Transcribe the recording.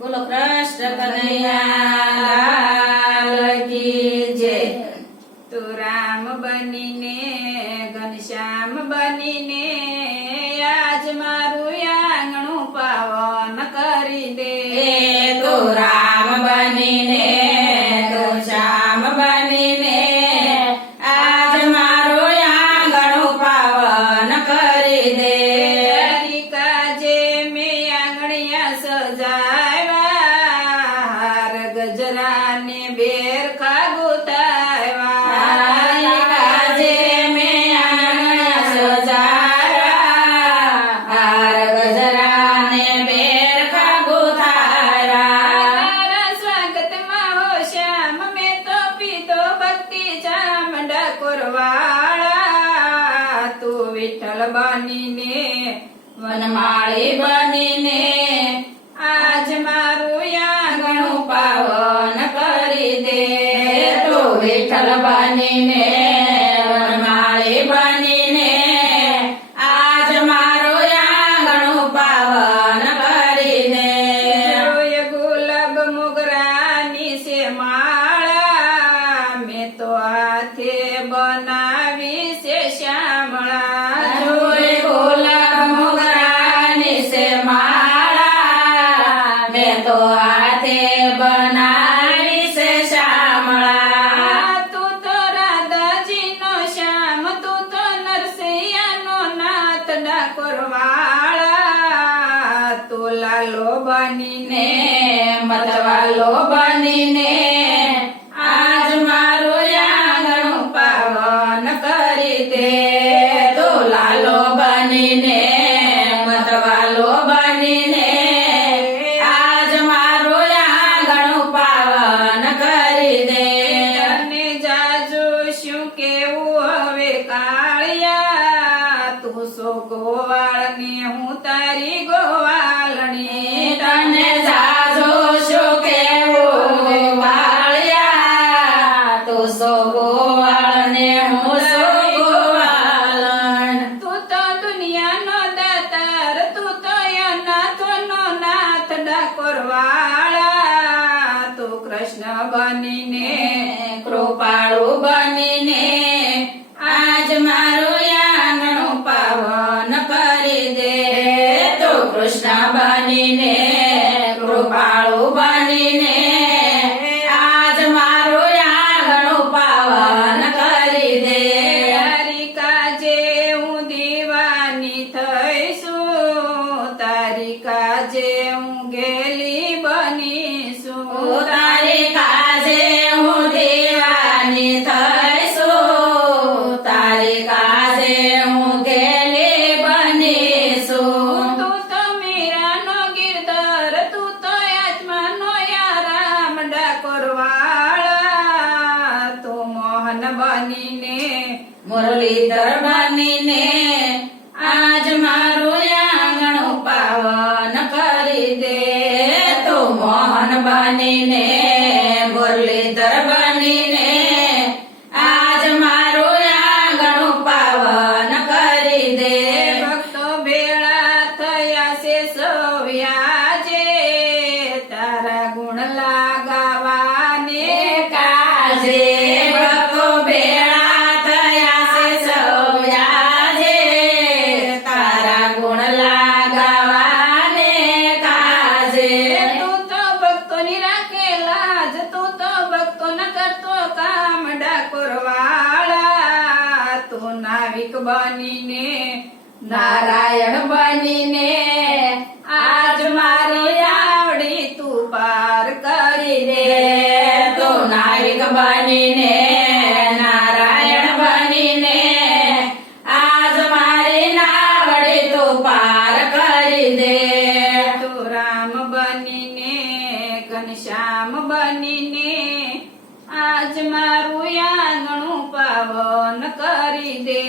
બોલો કૃષ્ણ કનૈયા કી જય. તું રામ બનીને ઘનશ્યામ બનીને આજ મારું આંગણું પાવન કરી દે. તું રામ બનીને તું શ્યામ બનીને આજ મારું આંગણું પાવન કરી દે. તારી કાજે મેં આંગણિયા સજાવ્યા, હાર ગજરા ને બેર ખાગુતાવ્યા. તારી કાજે મેં આંગણિયા સજાવ્યા, હાર ગજરા ને બેર ખાગુતાવ્યા. તારા સ્વાગતમાં હો શ્યામ મેં તો પીધો ભક્તિ જામ ડાકોરવાળા. તું વિઠ્ઠલ બનીને વનમાળી બનીને આજ મારું આંગણું પાવન કરી દે. તું વિઠ્ઠલ બનીને વનમાળી બનીને આજ મારું આંગણું પાવન કરી દે. જોય ગુલાબ મોગરાની છે માળા, મેં તો હાથે બનાવી છે શ્યામળા. જોઈ ગુલાબ મોગરાની છે માળા, મેં તો હાથે બનાવી છે શ્યામળા. તું તો રાધાજીનો શ્યામ, તું તો નરસૈયાનો નાથ ડાકોરવાળા. તું લાલો બનીને મતવાલો બનીને આજ મારું આંગણું પાવન કરી દે. તો લાલો બનીને મતવાલો બનીને આજ મારું આંગણું પાવન કરી દે. તને જાજો શું કેવું હવે કાળિયા, તું સો ગોવાળને હું તારી ગોવાળણી. તને જાજો શું કેવું વાળ્યા, તું સો ગોવાળને હું સો ગોવાળણ. તું તો દુનિયાનો દાતાર, તું તો અનાથોનો નાથ ડાકોરવાળા. તું કૃષ્ણ બનીને કૃપાળુ બનીને આજ મારું આંગણું પાવન કરી દે. તો કૃષ્ણ બનીને કૃપાળુ બનીને આજ મારું આંગણું પાવન કરી દે. તારી કાજે હું દીવાની થઈશું, તારી કાજે હું ગેલી બનીશું. તારી કાજે હું દીવાની થઈશું, તારી કાજે હું ગેલી બનીશું. તું તો મીરાનો ગિરધર, તું તો આત્માનો આરામ ડાકોરવાળા. તું મોહન બનીને મુરલીધર બનીને આજ મારું આંગણું પાવન કરી દે. તો મોહન બનીને મુરલીધર બનીને આજ મારું આંગણું પાવન કરી દે. ભક્તો ભેળા થયા છે સવ્યાજે, તારા ગુણ લાગાવાને કાજે ભક્તો ભેળા થયા છે સૌયાજે, તારા ગુણ લાગાવાને કાજે. તું તો ભક્તોની રાખે લાજ, તું તો ભક્તોના કરતો કામ ડાકોરવાળા. તું નાવિક બનીને નારાયણ બનીને આજ મારી આવડી તું પાર કરી દે. તો નાવિક બનીને નારાયણ બનીને આજ મારી નાવડી તો પાર કરી દે. તું રામ બનીને ઘનશ્યામ બનીને આજ મારું આંગણું પાવન કરી દે.